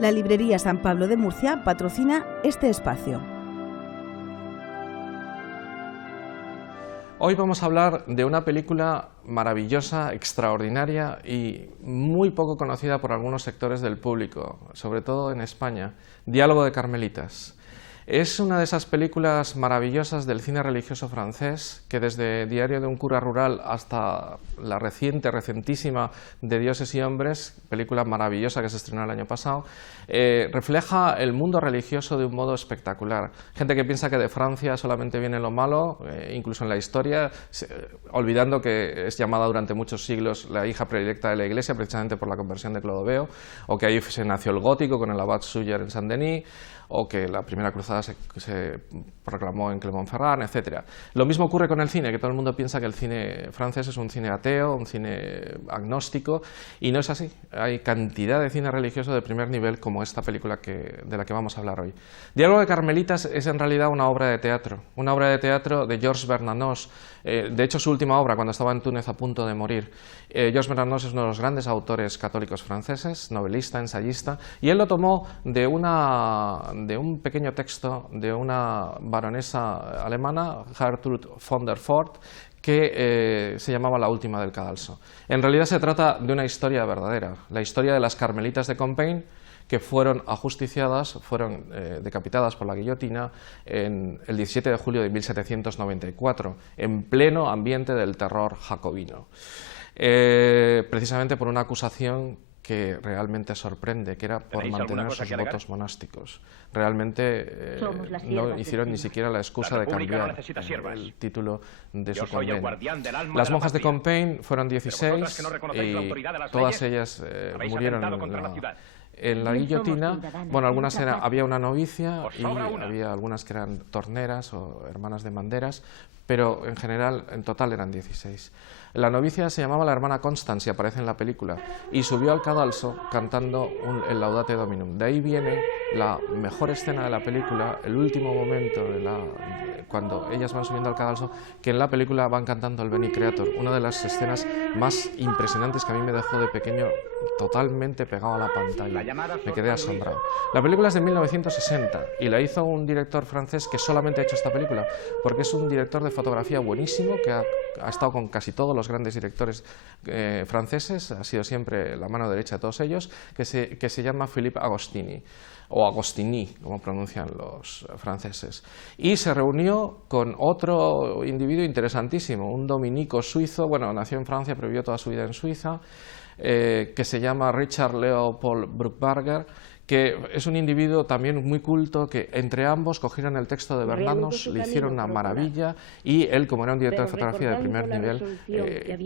La librería San Pablo de Murcia patrocina este espacio. Hoy vamos a hablar de una película maravillosa, extraordinaria y muy poco conocida por algunos sectores del público, sobre todo en España, Diálogo de Carmelitas. Es una de esas películas maravillosas del cine religioso francés que desde Diario de un cura rural hasta la recentísima de Dioses y hombres, película maravillosa que se estrenó el año pasado, refleja el mundo religioso de un modo espectacular. Gente que piensa que de Francia solamente viene lo malo, incluso en la historia, olvidando que es llamada durante muchos siglos la hija predilecta de la Iglesia, precisamente por la conversión de Clodoveo, o que ahí se nació el gótico con el abad Suger en Saint-Denis, o que la primera cruzada se proclamó en Clermont-Ferrand, etc. Lo mismo ocurre con el cine, que todo el mundo piensa que el cine francés es un cine ateo, un cine agnóstico, y no es así. Hay cantidad de cine religioso de primer nivel como esta película de la que vamos a hablar hoy. Diálogo de Carmelitas es en realidad una obra de teatro de Georges Bernanos, de hecho su última obra cuando estaba en Túnez a punto de morir. Georges Bernanos es uno de los grandes autores católicos franceses, novelista, ensayista, y él lo tomó de un pequeño texto de una baronesa alemana, Gertrude von der Fort, que se llamaba La última del cadalso. En realidad se trata de una historia verdadera, la historia de las carmelitas de Compiègne, que fueron ajusticiadas, fueron decapitadas por la guillotina el 17 de julio de 1794, en pleno ambiente del terror jacobino. Precisamente por una acusación que realmente sorprende, que era por mantener sus votos monásticos. Realmente no hicieron ni siquiera la excusa de cambiar el título de su convenio. Las monjas de Compiègne fueron 16 y todas ellas murieron en la guillotina. Bueno, algunas había una novicia y había algunas que eran torneras o hermanas de manderas, pero en general, en total eran 16. La novicia se llamaba la hermana Constance y aparece en la película, y subió al cadalso cantando el Laudate Dominum. De ahí viene la mejor escena de la película, el último momento cuando ellas van subiendo al cadalso, que en la película van cantando el Veni Creator, una de las escenas más impresionantes que a mí me dejó de pequeño totalmente pegado a la pantalla. Me quedé asombrado. La película es de 1960 y la hizo un director francés que solamente ha hecho esta película, porque es un director de fotografía buenísimo, que ha estado con casi todos los grandes directores franceses, ha sido siempre la mano derecha de todos ellos, que se llama Philippe Agostini, o Agostini, como pronuncian los franceses. Y se reunió con otro individuo interesantísimo, un dominico suizo, bueno, nació en Francia, pero vivió toda su vida en Suiza, que se llama Richard Leopold Bruckberger, que es un individuo también muy culto, que entre ambos cogieron el texto de Bernanos, le hicieron una maravilla, y él, como era un director de fotografía de primer nivel,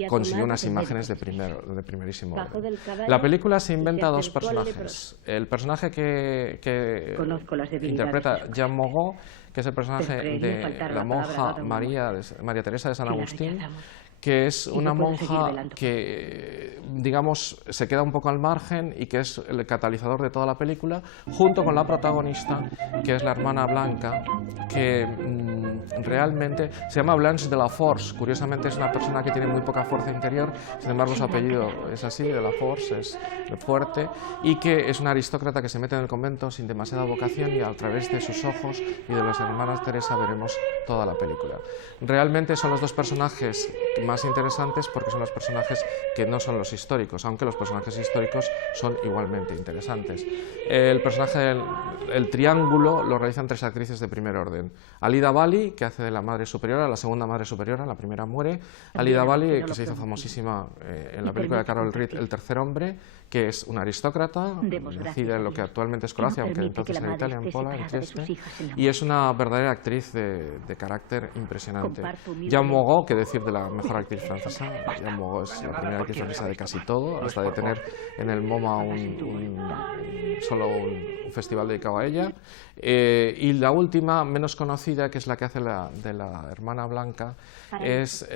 consiguió unas imágenes de primerísimo orden. La película se inventa dos personajes. El personaje que interpreta Jeanne Moreau, que es el personaje de la monja María Teresa de San Agustín, que es una monja que, digamos, se queda un poco al margen y que es el catalizador de toda la película, junto con la protagonista, que es la hermana Blanca, que realmente se llama Blanche de la Force. Curiosamente es una persona que tiene muy poca fuerza interior, sin embargo su apellido es así, de la Force, es fuerte, y que es una aristócrata que se mete en el convento sin demasiada vocación, y a través de sus ojos y de las hermanas Teresa veremos toda la película. Realmente son los dos personajes más interesantes porque son los personajes que no son los históricos, aunque los personajes históricos son igualmente interesantes. El personaje el triángulo lo realizan tres actrices de primer orden. Alida Valli, que hace de la madre superiora, la segunda madre superiora, la primera muere. Alida Valli, que se hizo famosísima en la película de Carol Reed, El tercer hombre, que es una aristócrata, nacida en lo que actualmente es Croacia, aunque entonces era Italia, en Pola, en Trieste, y es una verdadera actriz de carácter impresionante. Jeanne Moreau, que decir de la mejor actriz francesa. Jeanne Moreau es la primera actriz francesa de casi todo, hasta de tener en el MoMA solo un festival dedicado a ella. Y la última, menos conocida, que es la que hace de la hermana Blanca, es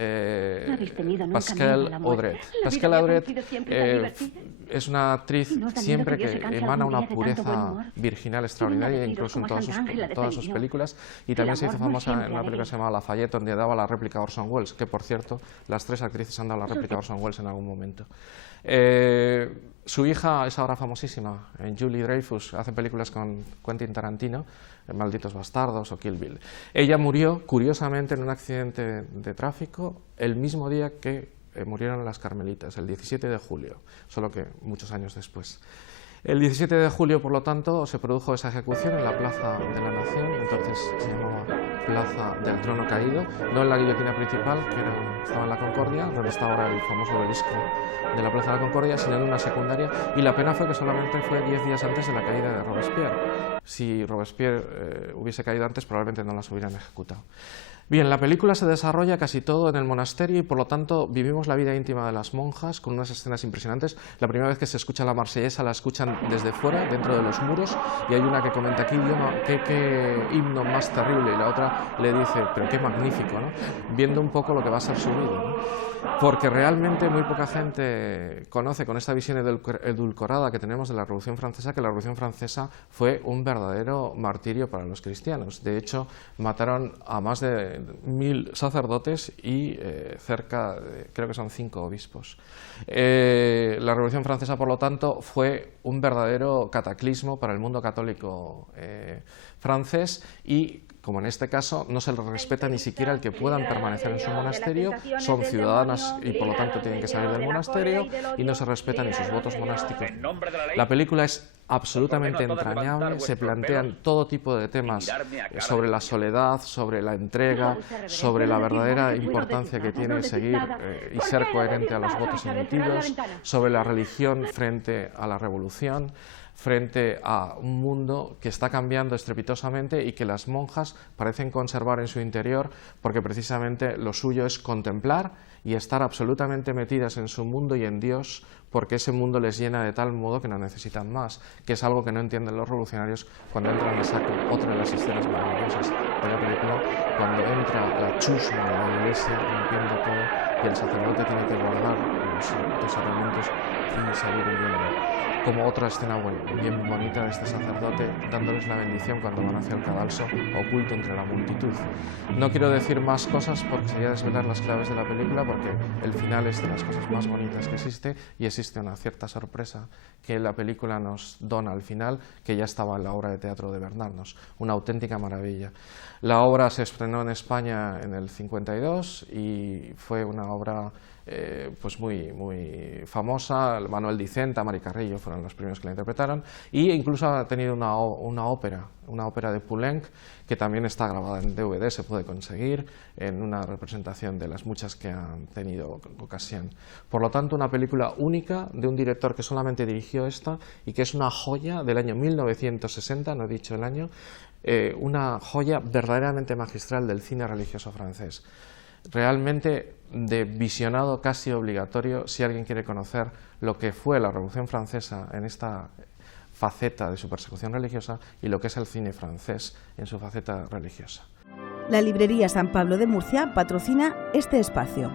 Pascal Audret. Pascal Audret es una actriz siempre que emana una pureza virginal extraordinaria, incluso en todas sus películas, y también se hizo famosa en una película que se llama Lafayette, donde daba la réplica a Orson Welles, que por cierto, las tres actrices han dado la réplica a Orson Welles en algún momento. Su hija es ahora famosísima, Julie Dreyfus, hace películas con Quentin Tarantino, Malditos Bastardos o Kill Bill. Ella murió, curiosamente, en un accidente de tráfico el mismo día que murieron las Carmelitas, el 17 de julio, solo que muchos años después. El 17 de julio, por lo tanto, se produjo esa ejecución en la Plaza de la Nación, entonces se llamaba Plaza del Trono Caído, no en la guillotina principal, que estaba en la Concordia, donde está ahora el famoso obelisco de la Plaza de la Concordia, sino en una secundaria, y la pena fue que solamente fue 10 días antes de la caída de Robespierre. Si Robespierre hubiese caído antes, probablemente no las hubieran ejecutado. Bien, la película se desarrolla casi todo en el monasterio y por lo tanto vivimos la vida íntima de las monjas con unas escenas impresionantes. La primera vez que se escucha la marsellesa la escuchan desde fuera, dentro de los muros, y hay una que comenta aquí, qué himno más terrible, y la otra le dice, pero qué magnífico, ¿no? Viendo un poco lo que va a ser su vida, ¿no? Porque realmente muy poca gente conoce con esta visión edulcorada que tenemos de la Revolución Francesa, que la Revolución Francesa fue un verdadero martirio para los cristianos. De hecho, mataron a más de 1000 sacerdotes y cerca, creo que son 5 obispos. La Revolución Francesa, por lo tanto, fue un verdadero cataclismo para el mundo católico francés y, como en este caso, no se les respeta ni siquiera el que puedan permanecer en su monasterio, son ciudadanas y por lo tanto tienen que salir del monasterio y no se respetan ni sus votos monásticos. La película es absolutamente entrañable, se plantean todo tipo de temas sobre la soledad, sobre la entrega, sobre la verdadera importancia que tiene seguir y ser coherente a los votos emitidos, sobre la religión frente a la revolución, frente a un mundo que está cambiando estrepitosamente y que las monjas parecen conservar en su interior porque precisamente lo suyo es contemplar y estar absolutamente metidas en su mundo y en Dios porque ese mundo les llena de tal modo que no necesitan más, que es algo que no entienden los revolucionarios cuando entran a saco. Otra de las escenas maravillosas de la película, cuando entra la chusma de la iglesia rompiendo todo y el sacerdote tiene que guardar los elementos y salir huyendo. Como otra escena bien bonita de este sacerdote dándoles la bendición cuando van hacia el cadalso oculto entre la multitud. No quiero decir más cosas porque sería desvelar las claves de la película, porque el final es de las cosas más bonitas que existe y existe una cierta sorpresa que la película nos dona al final, que ya estaba en la obra de teatro de Bernardos, una auténtica maravilla. La obra se estrenó en España en el 52 y fue una obra pues muy famosa. Manuel Dicenta, Mari Carrillo fueron los primeros que la interpretaron, y incluso ha tenido una ópera de Poulenc que también está grabada en DVD, se puede conseguir en una representación de las muchas que han tenido ocasión. Por lo tanto, una película única de un director que solamente dirigió esta y que es una joya del año 1960, no he dicho el año, una joya verdaderamente magistral del cine religioso francés. Realmente de visionado casi obligatorio si alguien quiere conocer lo que fue la Revolución Francesa en esta faceta de su persecución religiosa y lo que es el cine francés en su faceta religiosa. La librería San Pablo de Murcia patrocina este espacio.